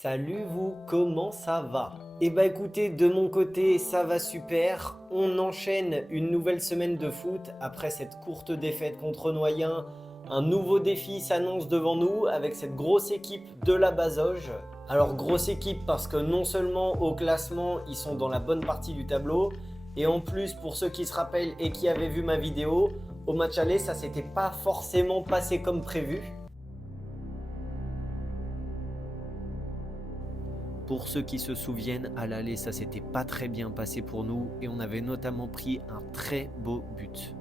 Salut vous, comment ça va? Eh bah écoutez, de mon côté, ça va super. On enchaîne une nouvelle semaine de foot après cette courte défaite contre Noyen. Un nouveau défi s'annonce devant nous avec cette grosse équipe de la Bazoge. Alors grosse équipe parce que non seulement au classement, ils sont dans la bonne partie du tableau, et en plus pour ceux qui se rappellent et qui avaient vu ma vidéo, au match aller, ça s'était pas forcément passé comme prévu. Pour ceux qui se souviennent, à l'aller, ça s'était pas très bien passé pour nous et on avait notamment pris un très beau but.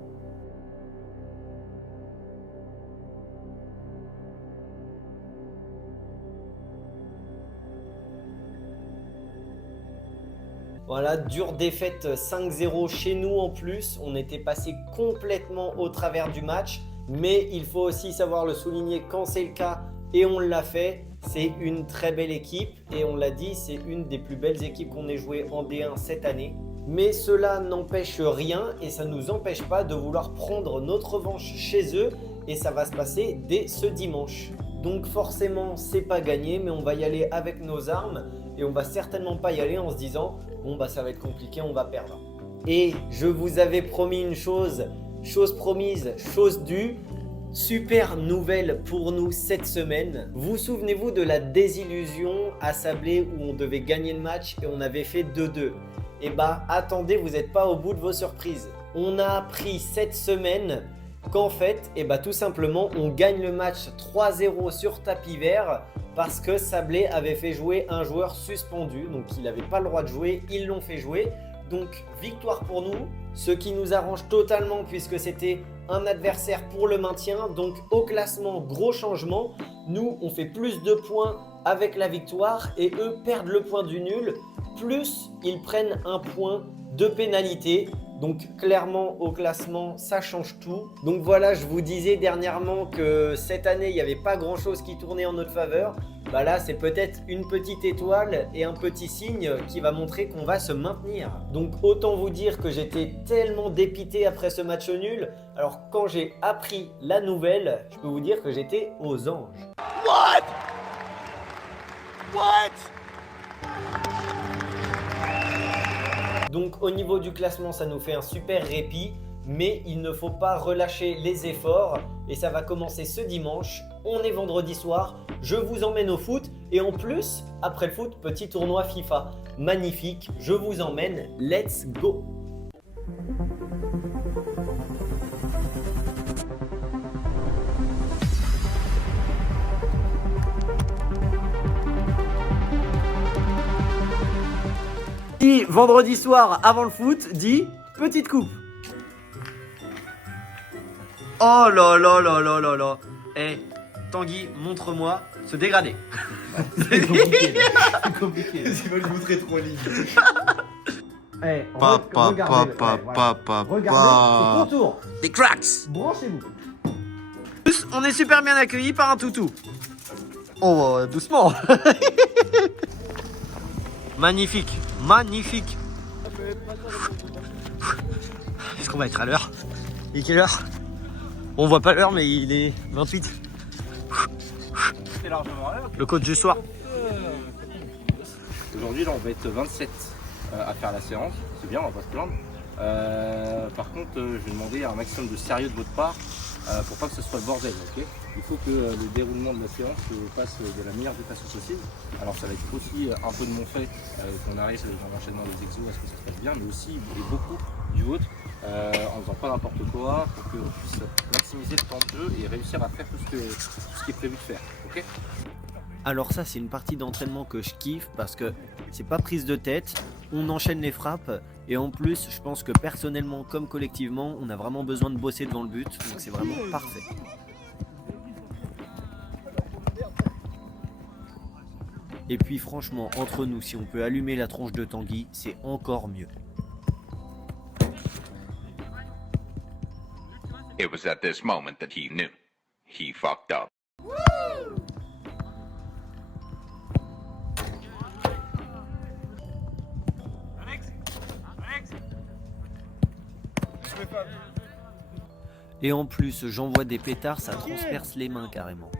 Voilà, dure défaite 5-0 chez nous en plus. On était passé complètement au travers du match, mais il faut aussi savoir le souligner quand c'est le cas et on l'a fait. C'est une très belle équipe et on l'a dit, c'est une des plus belles équipes qu'on ait joué en D1 cette année. Mais cela n'empêche rien et ça ne nous empêche pas de vouloir prendre notre revanche chez eux et ça va se passer dès ce dimanche. Donc forcément, c'est pas gagné, mais on va y aller avec nos armes et on va certainement pas y aller en se disant bon bah ça va être compliqué, on va perdre. Et je vous avais promis une chose, chose promise, chose due. Super nouvelle pour nous cette semaine. Vous souvenez-vous de la désillusion à Sablé où on devait gagner le match et on avait fait 2-2? Eh bah attendez, vous n'êtes pas au bout de vos surprises. On a appris cette semaine qu'en fait, eh bah tout simplement, on gagne le match 3-0 sur tapis vert parce que Sablé avait fait jouer un joueur suspendu, donc il n'avait pas le droit de jouer, ils l'ont fait jouer. Donc victoire pour nous, ce qui nous arrange totalement puisque c'était un adversaire pour le maintien. Donc au classement, gros changement. Nous, on fait plus de points avec la victoire et eux perdent le point du nul. Plus ils prennent un point de pénalité. Donc clairement au classement, ça change tout. Donc voilà, je vous disais dernièrement que cette année, il n'y avait pas grand chose qui tournait en notre faveur. Bah là, c'est peut-être une petite étoile et un petit signe qui va montrer qu'on va se maintenir. Donc autant vous dire que j'étais tellement dépité après ce match nul. Alors quand j'ai appris la nouvelle, je peux vous dire que j'étais aux anges. What? What? Donc au niveau du classement, ça nous fait un super répit, mais il ne faut pas relâcher les efforts et ça va commencer ce dimanche. On est vendredi soir, je vous emmène au foot et en plus, après le foot, petit tournoi FIFA. Magnifique, je vous emmène, let's go! Dit vendredi soir avant le foot, dit petite coupe. Oh là là là là là là. Eh, Tanguy, montre-moi ce dégradé. C'est compliqué. C'est compliqué. C'est pas le montrer trop ligne. Eh, Regardez, c'est contour. Des cracks. Branchez-vous. Plus, on est super bien accueillis par un toutou. Oh, doucement. Magnifique, magnifique. Est-ce qu'on va être à l'heure? Il est quelle heure? On voit pas l'heure, mais il est 28. C'est largement là. Le coach du soir. Aujourd'hui, là, on va être 27 à faire la séance. C'est bien, on va pas se plaindre. Par contre, je vais demander un maximum de sérieux de votre part pour pas que ce soit le bordel. Ok, il faut que le déroulement de la séance se passe de la meilleure des façons possible. Alors, ça va être aussi un peu de mon fait qu'on arrive dans l'enchaînement des exos à ce que ça se passe bien, mais aussi et beaucoup du vôtre en faisant pas n'importe quoi pour qu'on puisse maximiser le temps de jeu et réussir à faire tout ce qui est prévu de faire. Ok. Alors ça, c'est une partie d'entraînement que je kiffe parce que c'est pas prise de tête, on enchaîne les frappes et en plus, je pense que personnellement comme collectivement, on a vraiment besoin de bosser devant le but, donc c'est vraiment parfait. Et puis franchement, entre nous, si on peut allumer la tronche de Tanguy, c'est encore mieux. It was at this moment that he knew. He fucked up. Et en plus, j'envoie des pétards, ça transperce les mains carrément.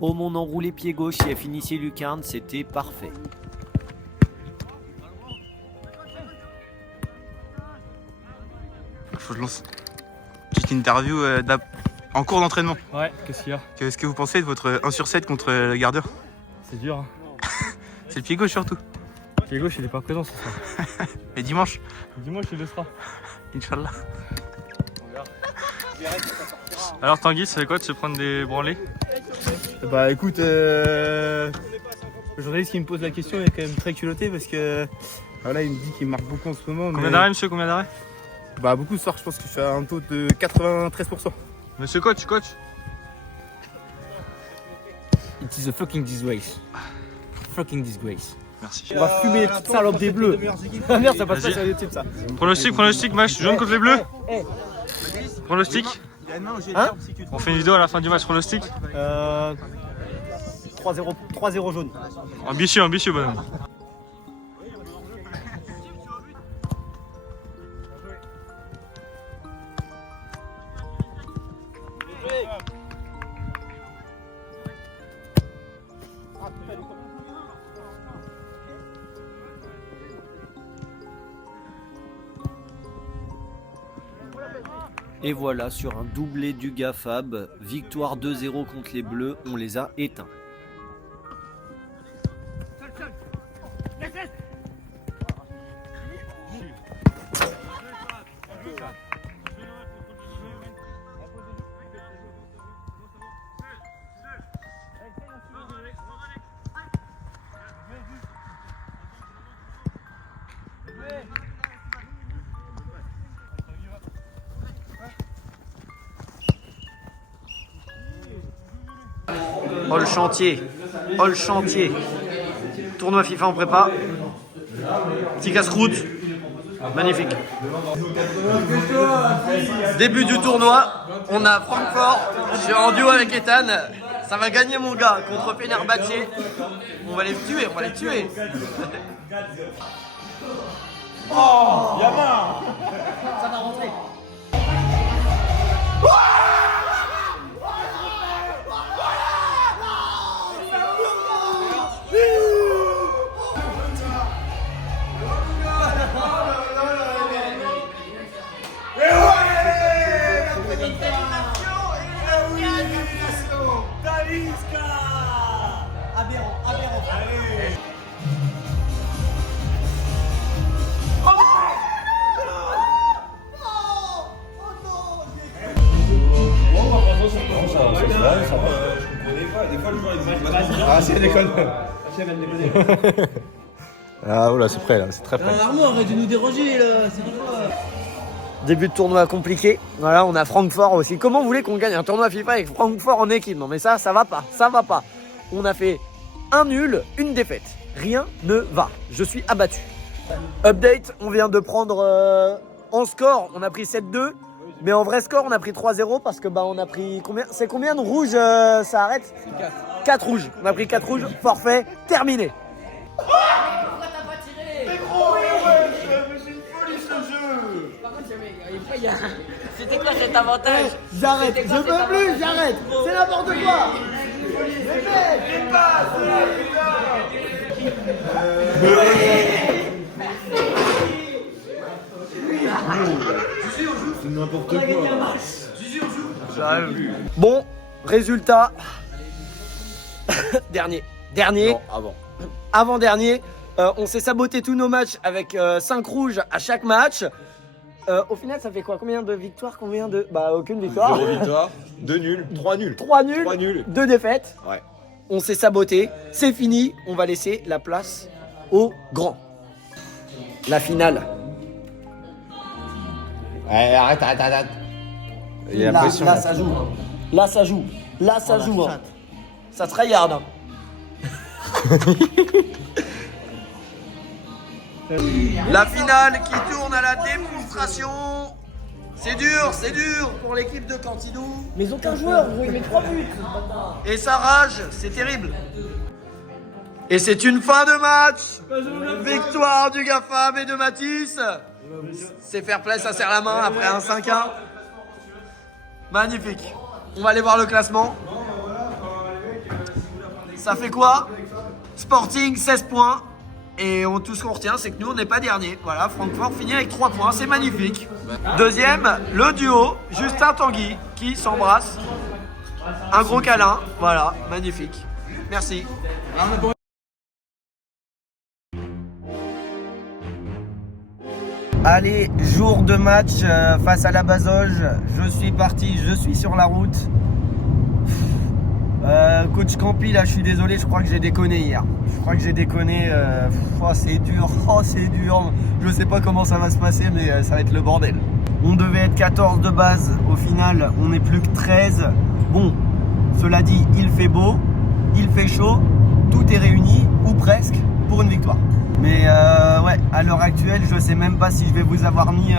Oh mon enroulé pied gauche, si elle finissait lucarne, c'était parfait. Faut que je lance. Petite interview en cours d'entraînement. Ouais, qu'est-ce qu'il y a? Qu'est-ce que vous pensez de votre 1 sur 7 contre le gardien? C'est dur. C'est le pied gauche surtout. Le pied gauche, il est pas présent ce soir. Mais dimanche, Dimanche, il le sera. Inch'Allah. Alors Tanguy, c'est quoi de se prendre des branlées? Bah écoute, le journaliste qui me pose la question est quand même très culotté parce que voilà, il me dit qu'il marque beaucoup en ce moment. Combien d'arrêts, monsieur? Combien d'arrêts? Bah beaucoup ce soir, je pense que je suis à un taux de 93%. Monsieur coach. It is a fucking disgrace. Fucking disgrace. Merci. On va fumer les petites salopes des bleus. Ah merde, ça passe pas Vas-y. sur YouTube ça. Pronostic, match jaune contre les bleus. Pronostic. Hein? On fait une vidéo à la fin du match, pronostic. 3-0 jaune. Ambitieux, bonhomme. Et voilà, sur un doublé du GAFAB, victoire 2-0 contre les Bleus, on les a éteints. Oh le chantier, oh le chantier. Tournoi FIFA en prépa. Petit casse-croûte. Magnifique. Début du tournoi. On a Francfort. Je suis en duo avec Ethan. Ça va gagner mon gars contre Fenerbahçe. On va les tuer, on va les tuer. Oh, Yama. Ça va rentrer. Ah c'est déconne. Ah oula c'est prêt là, c'est très prêt. Armand, arrête de nous déranger là, c'est quoi? Début de tournoi compliqué. Voilà, on a Francfort aussi. Comment vous voulez qu'on gagne un tournoi FIFA avec Francfort en équipe? Non mais ça va pas, ça va pas. On a fait un nul, une défaite. Rien ne va. Je suis abattu. Update, on vient de prendre en score, on a pris 7-2. Mais en vrai score, on a pris 3-0 parce que bah on a pris combien? C'est combien de rouges ça arrête? 4 rouges. On a pris 4 rouges, forfait, terminé. Pourquoi t'as pas tiré? Mais gros, mais c'est une folie ce jeu. Par contre, c'était quoi cet avantage? J'arrête, je peux plus, j'arrête. C'est n'importe quoi. C'est n'importe quoi. Bon, résultat. Dernier. Non, avant. Avant-dernier. On s'est saboté tous nos matchs avec 5 rouges à chaque match. Au final, ça fait quoi? Combien de victoires? Combien de... Bah, aucune victoire. 0 victoire, 2 nuls, 3 nuls. 3 nuls, 3 nuls. 2 défaites. Ouais. On s'est saboté. C'est fini. On va laisser la place aux grands. La finale. Arrête. Il y a la pression. Là, ça joue. Là, ça joue. Là, ça joue. Hein. Ça se regarde. Hein. La finale qui tourne à la démonstration. C'est dur pour l'équipe de Cantinou. Mais aucun joueur, gros, il met 3 buts. Et ça rage, c'est terrible. Et c'est une fin de match. Victoire du GAFAB et de Matisse. C'est fair play, ça serre la main après un 5-1. Magnifique. On va aller voir le classement. Ça fait quoi? Sporting 16 points. Et tout ce qu'on retient, c'est que nous, on n'est pas dernier. Voilà, Francfort finit avec 3 points, c'est magnifique. Deuxième, le duo, Justin Tanguy, qui s'embrasse. Un gros câlin, voilà, magnifique. Merci. Allez, jour de match face à la Bazoge. Je suis parti, je suis sur la route. Coach Campi, là, je suis désolé, je crois que j'ai déconné hier. Je crois que j'ai déconné. C'est dur, c'est dur. Je sais pas comment ça va se passer, mais ça va être le bordel. On devait être 14 de base. Au final, on n'est plus que 13. Bon, cela dit, il fait beau, il fait chaud. Tout est réuni, ou presque, pour une victoire. Mais ouais, à l'heure actuelle, je sais même pas si je vais vous avoir mis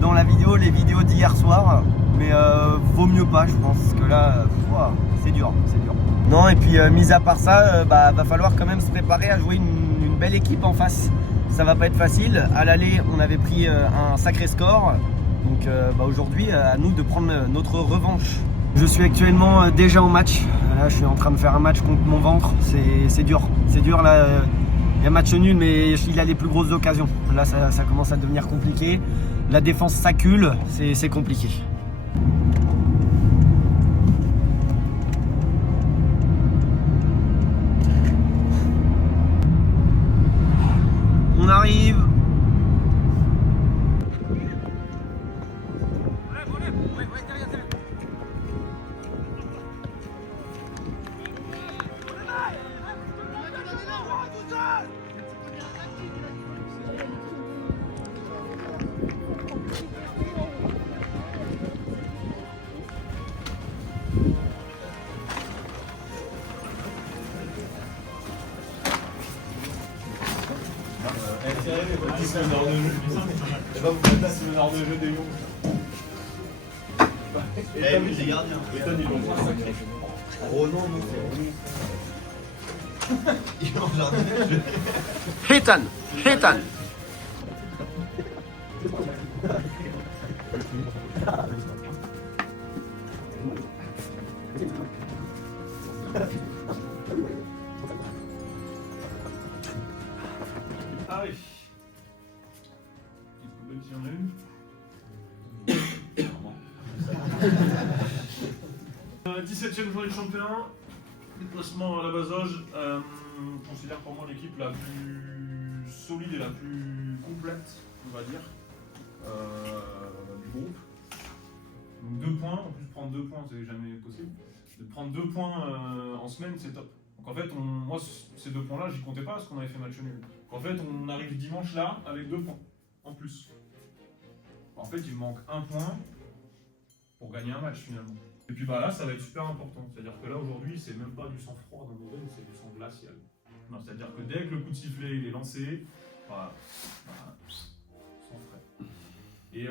dans la vidéo les vidéos d'hier soir. Mais vaut mieux pas, je pense, que là, c'est dur, c'est dur. Non, et puis mis à part ça, va falloir quand même se préparer à jouer une belle équipe en face. Ça va pas être facile. À l'aller, on avait pris un sacré score. Donc aujourd'hui, à nous de prendre notre revanche. Je suis actuellement déjà au match. Là, je suis en train de faire un match contre mon ventre. C'est dur. C'est dur là. Il y a match nul, mais il a les plus grosses occasions. Là, ça commence à devenir compliqué. La défense s'accule, c'est compliqué. On arrive. Hitan, Hitan. Ah oui. Il y en a une. 17e journée de championnat, déplacement à la Bazoge. Je considère pour moi l'équipe la plus solide et la plus complète, on va dire, du groupe. Donc 2 points, en plus prendre 2 points c'est jamais possible. De prendre 2 points en semaine c'est top. Donc en fait, moi ces 2 points là j'y comptais pas parce qu'on avait fait match nul. Donc en fait on arrive dimanche là avec 2 points en plus. En fait il me manque 1 point pour gagner un match finalement. Et puis là ça va être super important. C'est-à-dire que là aujourd'hui c'est même pas du sang froid dans nos veines, c'est du sang glacial. C'est-à-dire que dès que le coup de sifflet il est lancé, sang frais. Et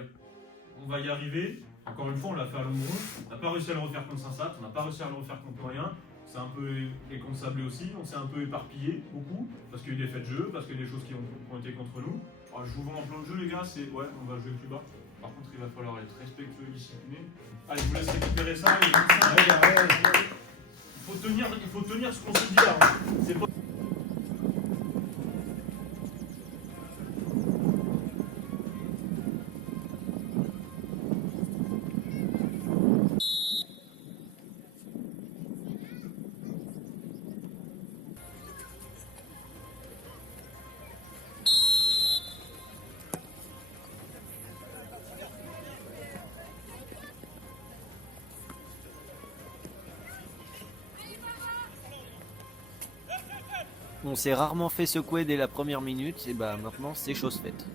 on va y arriver. Encore une fois, on l'a fait à Longron, on n'a pas réussi à le refaire contre Saint-Sat, on n'a pas réussi à le refaire contre Lorient. C'est un peu, et contre Sablé aussi, on s'est un peu éparpillé, beaucoup, parce qu'il y a eu des faits de jeu, parce qu'il y a des choses qui ont été contre nous. Alors, je vous vends en plan de jeu, les gars, c'est ouais, on va jouer plus bas. Par contre, il va falloir être respectueux et discipliné. Allez, je vous laisse récupérer ça. Il faut tenir ce qu'on se dit là. C'est pas... On s'est rarement fait secouer dès la première minute, et maintenant c'est chose faite.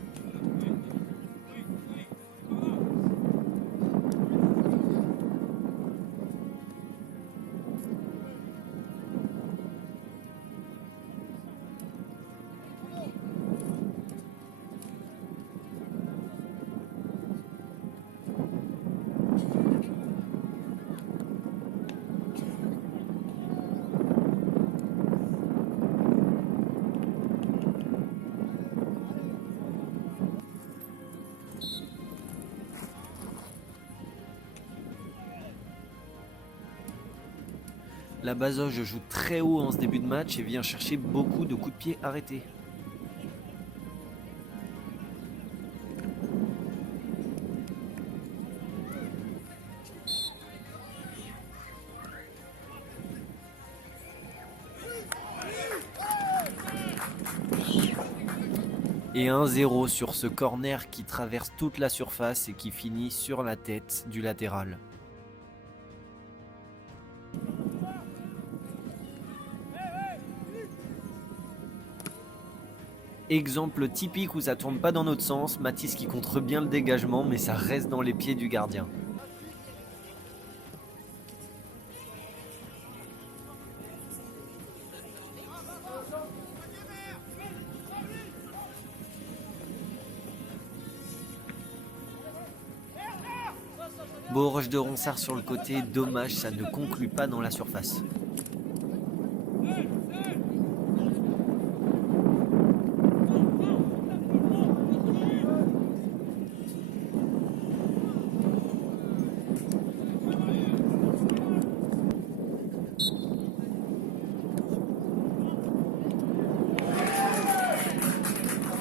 La Bazoge joue très haut en ce début de match et vient chercher beaucoup de coups de pied arrêtés. Et 1-0 sur ce corner qui traverse toute la surface et qui finit sur la tête du latéral. Exemple typique où ça tourne pas dans notre sens, Mathis qui contre bien le dégagement mais ça reste dans les pieds du gardien. Bourges de Ronsard sur le côté, dommage, ça ne conclut pas dans la surface.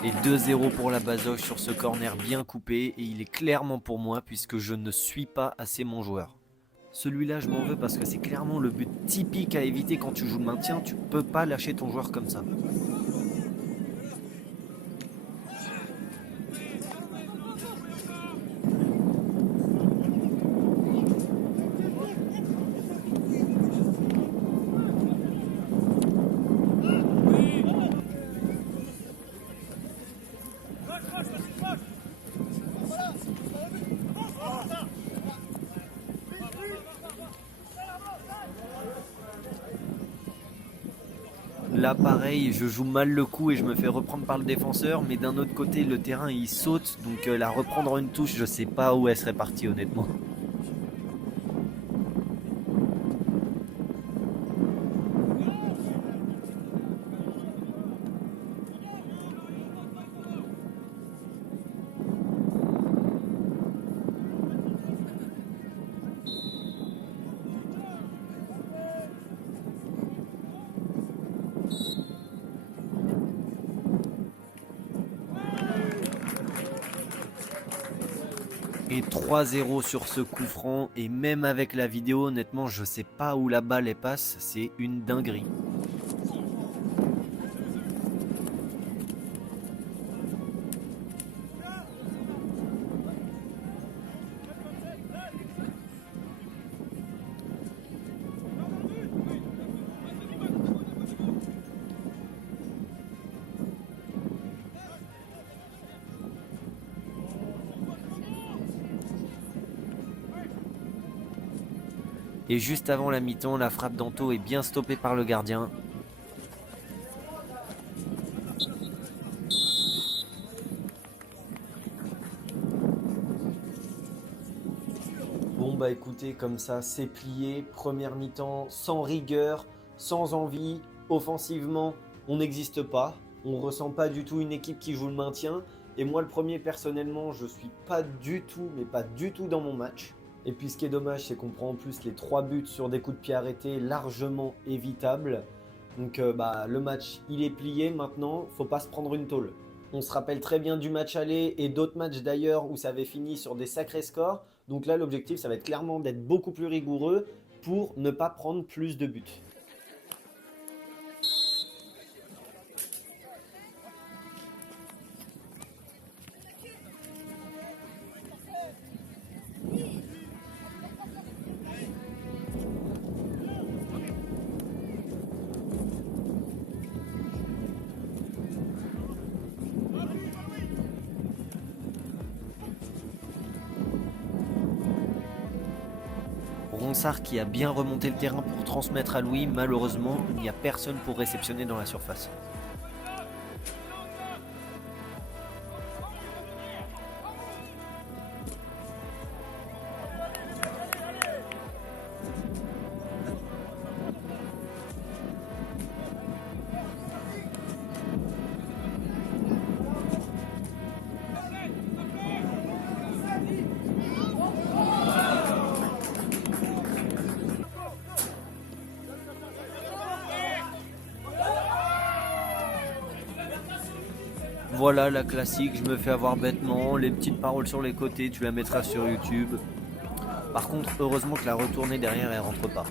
Et 2-0 pour la Bazoge sur ce corner bien coupé et il est clairement pour moi puisque je ne suis pas assez mon joueur. Celui-là je m'en veux parce que c'est clairement le but typique à éviter quand tu joues le maintien, tu peux pas lâcher ton joueur comme ça. Là pareil, je joue mal le coup et je me fais reprendre par le défenseur, mais d'un autre côté le terrain il saute, donc la reprendre en une touche, je sais pas où elle serait partie honnêtement. Et 3-0 sur ce coup franc, et même avec la vidéo, honnêtement, je sais pas où la balle elle passe, c'est une dinguerie. Et juste avant la mi-temps, la frappe d'Anto est bien stoppée par le gardien. Bon bah écoutez, comme ça c'est plié, première mi-temps sans rigueur, sans envie, offensivement on n'existe pas, on ressent pas du tout une équipe qui joue le maintien. Et moi le premier personnellement je suis pas du tout, mais pas du tout dans mon match. Et puis ce qui est dommage, c'est qu'on prend en plus les 3 buts sur des coups de pied arrêtés largement évitables. Donc le match, il est plié maintenant, faut pas se prendre une tôle. On se rappelle très bien du match aller et d'autres matchs d'ailleurs où ça avait fini sur des sacrés scores. Donc là, l'objectif, ça va être clairement d'être beaucoup plus rigoureux pour ne pas prendre plus de buts. Ronsard qui a bien remonté le terrain pour transmettre à Louis, malheureusement il n'y a personne pour réceptionner dans la surface. Voilà la classique, je me fais avoir bêtement, les petites paroles sur les côtés, tu la mettras sur YouTube. Par contre, heureusement que la retournée derrière, elle rentre pas.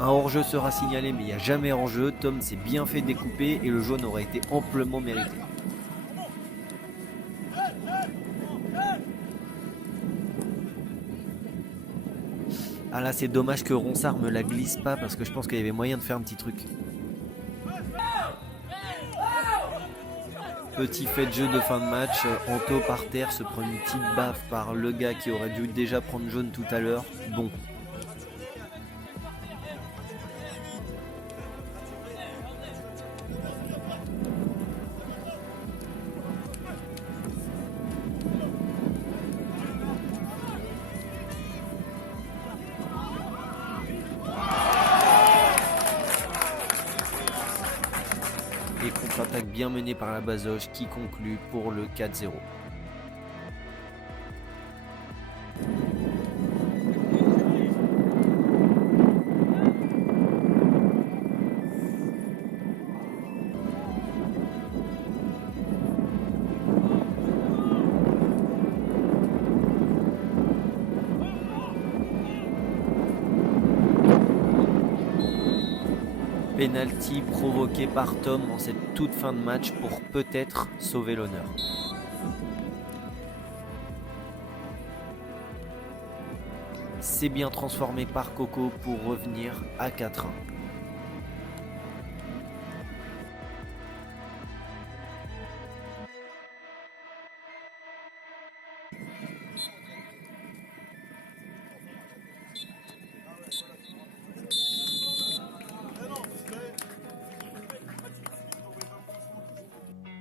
Un hors-jeu sera signalé, mais il n'y a jamais hors-jeu. Tom s'est bien fait découper et le jaune aurait été amplement mérité. Ah là, c'est dommage que Ronsard me la glisse pas parce que je pense qu'il y avait moyen de faire un petit truc. Petit fait de jeu de fin de match, Anto par terre se prend une petite baffe par le gars qui aurait dû déjà prendre jaune tout à l'heure. Bon. Et contre-attaque bien menée par la Bazoche qui conclut pour le 4-0. Penalty provoqué par Tom en cette toute fin de match pour peut-être sauver l'honneur. C'est bien transformé par Coco pour revenir à 4-1.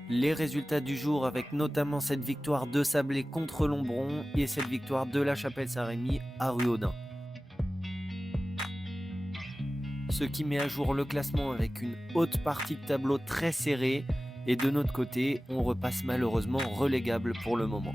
Les résultats du jour avec notamment cette victoire de Sablé contre Lombron et cette victoire de la Chapelle-Saint-Rémy à Ruaudin. Ce qui met à jour le classement avec une haute partie de tableau très serrée et de notre côté, on repasse malheureusement relégable pour le moment.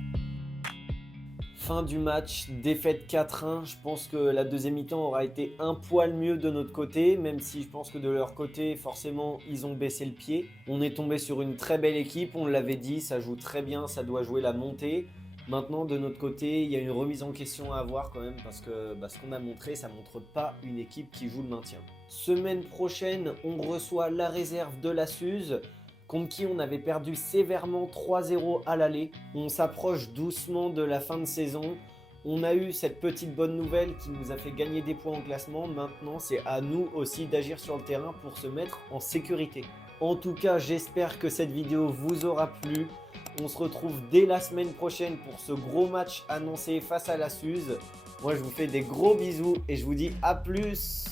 Fin du match, défaite 4-1, je pense que la deuxième mi-temps aura été un poil mieux de notre côté, même si je pense que de leur côté, forcément, ils ont baissé le pied. On est tombé sur une très belle équipe, on l'avait dit, ça joue très bien, ça doit jouer la montée. Maintenant, de notre côté, il y a une remise en question à avoir quand même, parce que ce qu'on a montré, ça ne montre pas une équipe qui joue le maintien. Semaine prochaine, on reçoit la réserve de la Suze, contre qui on avait perdu sévèrement 3-0 à l'aller. On s'approche doucement de la fin de saison. On a eu cette petite bonne nouvelle qui nous a fait gagner des points en classement. Maintenant, c'est à nous aussi d'agir sur le terrain pour se mettre en sécurité. En tout cas, j'espère que cette vidéo vous aura plu. On se retrouve dès la semaine prochaine pour ce gros match annoncé face à la Suze. Moi, je vous fais des gros bisous et je vous dis à plus.